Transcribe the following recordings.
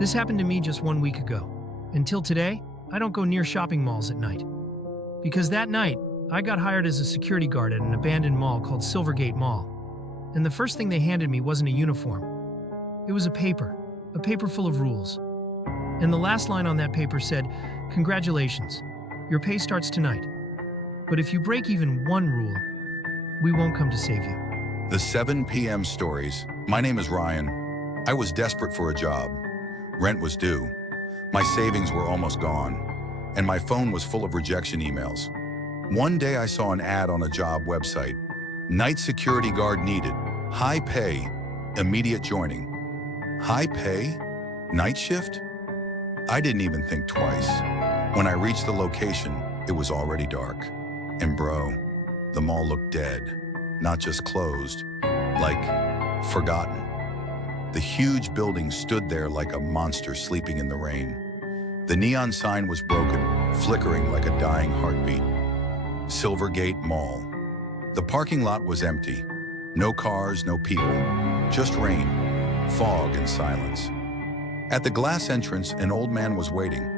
This happened to me just 1 week ago. Until today, I don't go near shopping malls at night. Because that night, I got hired as a security guard at an abandoned mall called Silvergate Mall. And the first thing they handed me wasn't a uniform. It was a paper full of rules. And the last line on that paper said, "Congratulations, your pay starts tonight. But if you break even one rule, we won't come to save you." The 7 p.m. stories. My name is Ryan. I was desperate for a job. Rent was due. My savings were almost gone. And my phone was full of rejection emails. One day I saw an ad on a job website. Night security guard needed. High pay. Immediate joining. High pay? Night shift? I didn't even think twice. When I reached the location, it was already dark. And bro, the mall looked dead. Not just closed, like forgotten. The huge building stood there like a monster sleeping in the rain. The neon sign was broken, flickering like a dying heartbeat. Silvergate Mall. The parking lot was empty. No cars, no people. Just rain, fog, and silence. At the glass entrance, an old man was waiting.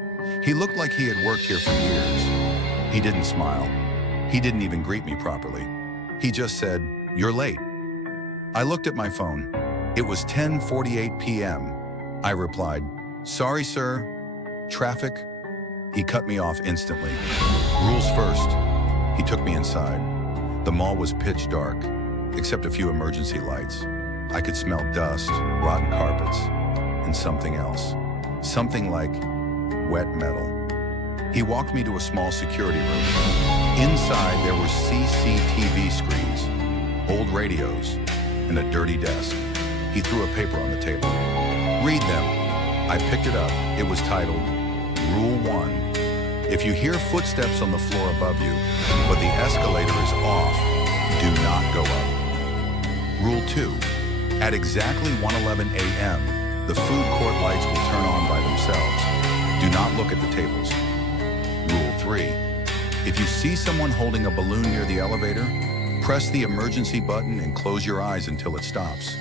He looked like he had worked here for years. He didn't smile. He didn't even greet me properly. He just said, "You're late." I looked at my phone. It was 10:48 p.m. I replied, "Sorry, sir. Traffic?" He cut me off instantly. Rules first. He took me inside. The mall was pitch dark, except a few emergency lights. I could smell dust, rotten carpets, and something else. Something like wet metal. He walked me to a small security room. Inside, there were CCTV screens, old radios, and a dirty desk. He threw a paper on the table. "Read them." I picked it up. It was titled, Rule 1. If you hear footsteps on the floor above you, but the escalator is off, do not go up. Rule 2. At exactly 1:11 a.m., the food court lights will turn on by themselves. Do not look at the tables. Rule 3. If you see someone holding a balloon near the elevator, press the emergency button and close your eyes until it stops.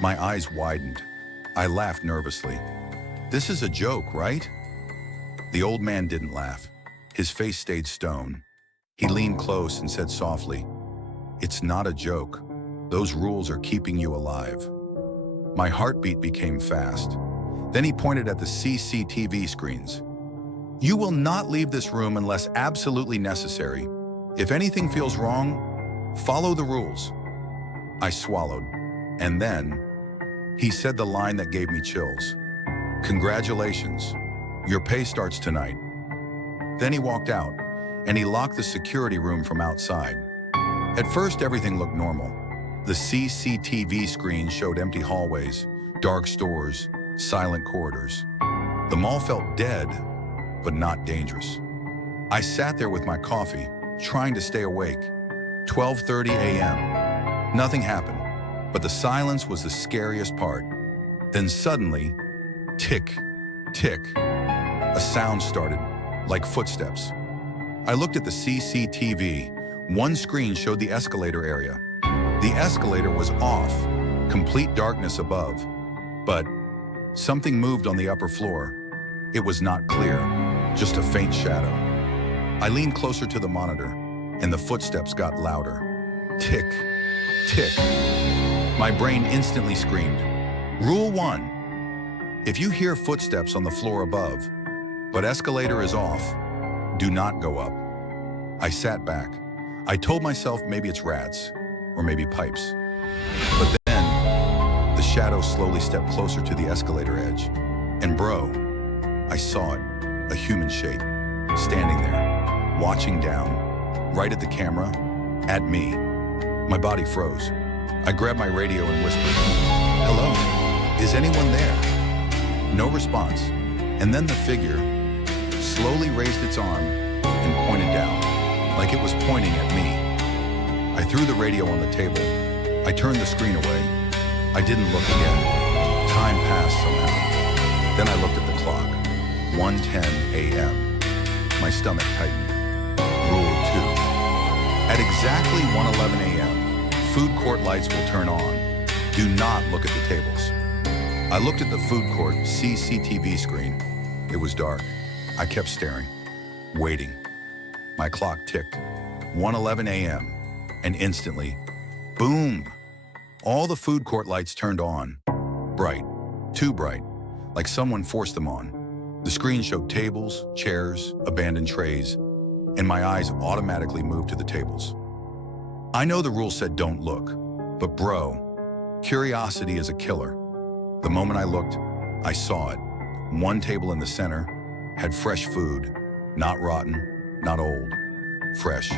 My eyes widened. I laughed nervously. "This is a joke, right?" The old man didn't laugh. His face stayed stone. He leaned close and said softly, "It's not a joke. Those rules are keeping you alive." My heartbeat became fast. Then he pointed at the CCTV screens. "You will not leave this room unless absolutely necessary. If anything feels wrong, follow the rules." I swallowed. And then, he said the line that gave me chills. "Congratulations. Your pay starts tonight." Then he walked out, and he locked the security room from outside. At first, everything looked normal. The CCTV screen showed empty hallways, dark stores, silent corridors. The mall felt dead, but not dangerous. I sat there with my coffee, trying to stay awake. 12:30 a.m. Nothing happened, but the silence was the scariest part. Then suddenly, tick, tick, a sound started, like footsteps. I looked at the CCTV. One screen showed the escalator area. The escalator was off, complete darkness above. But something moved on the upper floor. It was not clear, just a faint shadow. I leaned closer to the monitor, and the footsteps got louder. Tick, tick. My brain instantly screamed, "Rule 1. If you hear footsteps on the floor above, but escalator is off, do not go up." I sat back. I told myself maybe it's rats, or maybe pipes. But then, the shadow slowly stepped closer to the escalator edge. And bro, I saw it, a human shape, standing there, watching down, right at the camera, at me. My body froze. I grabbed my radio and whispered, "Hello, is anyone there?" No response. And then the figure slowly raised its arm and pointed down, like it was pointing at me. I threw the radio on the table. I turned the screen away. I didn't look again. Time passed somehow. Then I looked at the clock. 1:10 a.m. My stomach tightened. Rule 2. At exactly 1:11 a.m., food court lights will turn on. Do not look at the tables. I looked at the food court CCTV screen. It was dark. I kept staring, waiting. My clock ticked. 1:11 a.m. And instantly, boom! All the food court lights turned on. Bright. Too bright. Like someone forced them on. The screen showed tables, chairs, abandoned trays, and my eyes automatically moved to the tables. I know the rule said don't look, but bro, curiosity is a killer. The moment I looked, I saw it. One table in the center had fresh food, not rotten, not old. Fresh.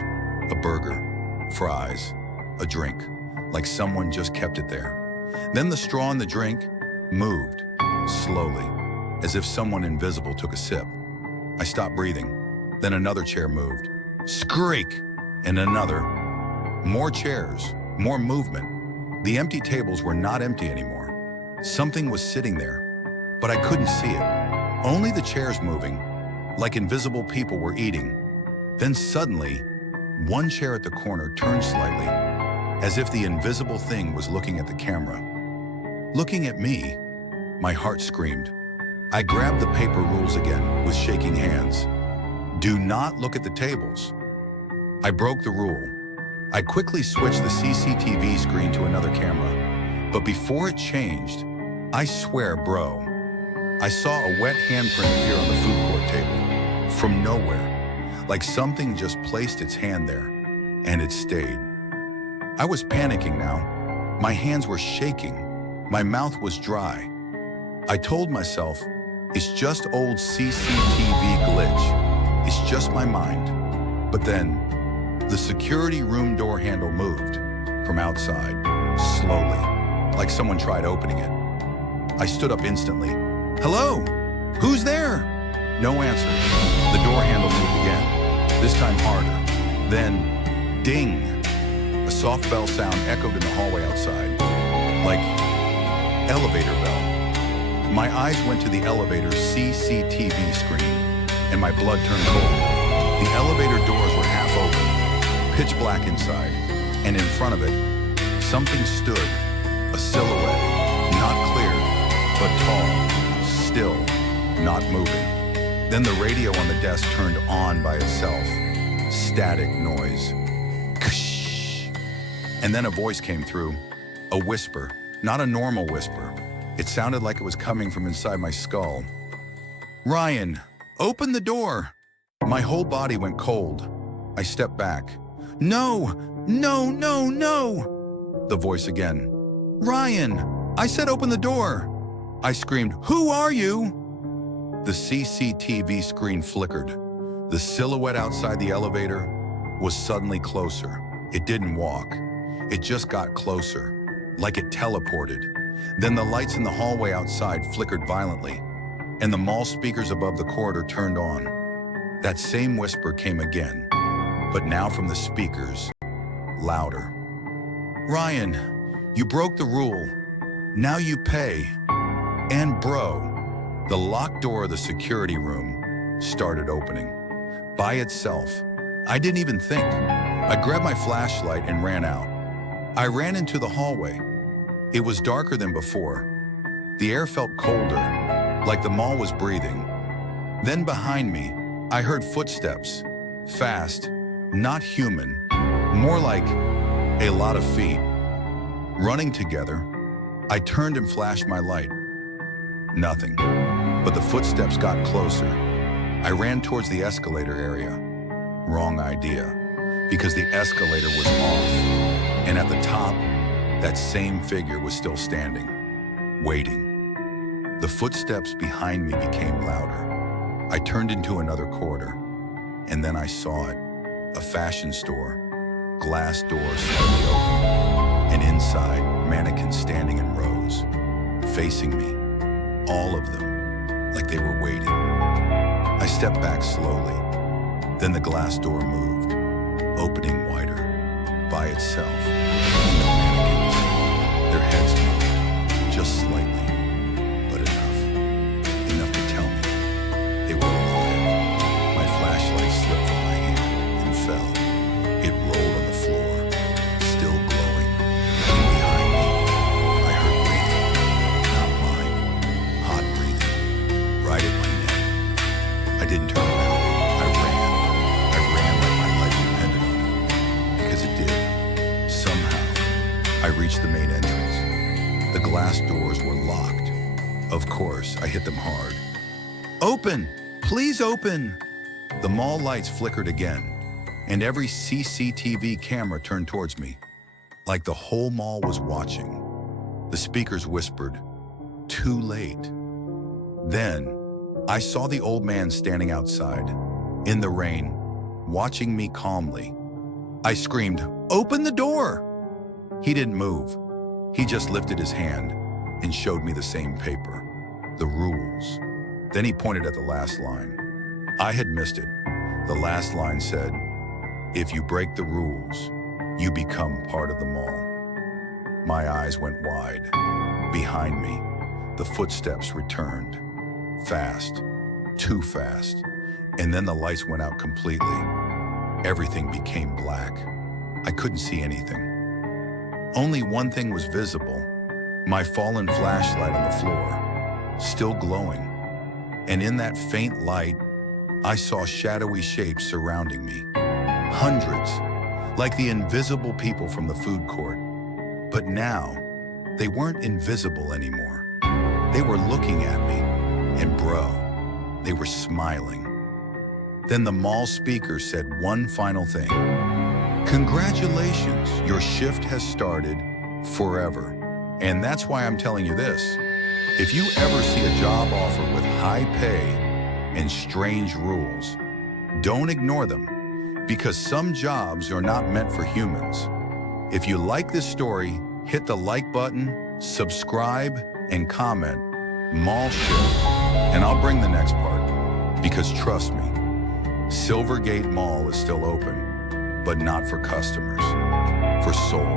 A burger, fries, a drink, like someone just kept it there. Then the straw in the drink moved, slowly, as if someone invisible took a sip. I stopped breathing. Then another chair moved. Skreek! And another. More chairs, more movement. The empty tables were not empty anymore. Something was sitting there, but I couldn't see it. Only the chairs moving, like invisible people were eating. Then suddenly, one chair at the corner turned slightly, as if the invisible thing was looking at the camera. Looking at me, my heart screamed. I grabbed the paper rules again with shaking hands. Do not look at the tables. I broke the rule. I quickly switched the CCTV screen to another camera, but before it changed, I swear, bro, I saw a wet handprint appear on the food court table, from nowhere, like something just placed its hand there, and it stayed. I was panicking now. My hands were shaking. My mouth was dry. I told myself, it's just old CCTV glitch. It's just my mind. But then, the security room door handle moved from outside, slowly, like someone tried opening it. I stood up instantly. Hello? Who's there? No answer. The door handle moved again, this time harder. Then, ding! A soft bell sound echoed in the hallway outside, like elevator bell. My eyes went to the elevator's CCTV screen, and my blood turned cold. The elevator doors were half open, pitch black inside, and in front of it, something stood, a silhouette, not clear, but tall, still, not moving. Then the radio on the desk turned on by itself. Static noise. Ksh. And then a voice came through. A whisper, not a normal whisper. It sounded like it was coming from inside my skull. Ryan, open the door. My whole body went cold. I stepped back. No, no, no, no. The voice again. Ryan, I said open the door. I screamed, who are you? The CCTV screen flickered. The silhouette outside the elevator was suddenly closer. It didn't walk. It just got closer, like it teleported. Then the lights in the hallway outside flickered violently, and the mall speakers above the corridor turned on. That same whisper came again, but now from the speakers, louder. Ryan, you broke the rule. Now you pay. And bro, the locked door of the security room started opening. By itself. I didn't even think. I grabbed my flashlight and ran out. I ran into the hallway. It was darker than before. The air felt colder, like the mall was breathing. Then behind me, I heard footsteps. Fast, not human, more like a lot of feet. Running together, I turned and flashed my light. Nothing. But the footsteps got closer. I ran towards the escalator area. Wrong idea, because the escalator was off. And at the top, that same figure was still standing, waiting. The footsteps behind me became louder. I turned into another corridor, and then I saw it. A fashion store, glass doors slightly open, and inside, mannequins standing in rows, facing me. All of them, like they were waiting. I stepped back slowly. Then the glass door moved, opening wider, by itself. No mannequins. Their heads moved, just slightly, but enough. Enough to tell me they were alive. My flashlight slipped from my hand and fell. It rolled on the floor, still glowing. And behind me, I heard breathing, not mine. course, I hit them hard. Open! Please open! The mall lights flickered again, and every CCTV camera turned towards me, like the whole mall was watching. The speakers whispered, "Too late." Then, I saw the old man standing outside, in the rain, watching me calmly. I screamed, "Open the door!" He didn't move. He just lifted his hand and showed me the same paper, the rules. Then he pointed at the last line. I had missed it. The last line said, "If you break the rules, you become part of the mall." My eyes went wide. Behind me, the footsteps returned. Fast, too fast. And then the lights went out completely. Everything became black. I couldn't see anything. Only one thing was visible, my fallen flashlight on the floor, still glowing. And in that faint light, I saw shadowy shapes surrounding me. Hundreds, like the invisible people from the food court. But now, they weren't invisible anymore. They were looking at me, and bro, they were smiling. Then the mall speaker said one final thing. "Congratulations, your shift has started forever." And that's why I'm telling you this. If you ever see a job offer with high pay and strange rules, don't ignore them, because some jobs are not meant for humans. If you like this story, hit the like button, subscribe, and comment, "Mall Shift," and I'll bring the next part. Because trust me, Silvergate Mall is still open, but not for customers, for souls.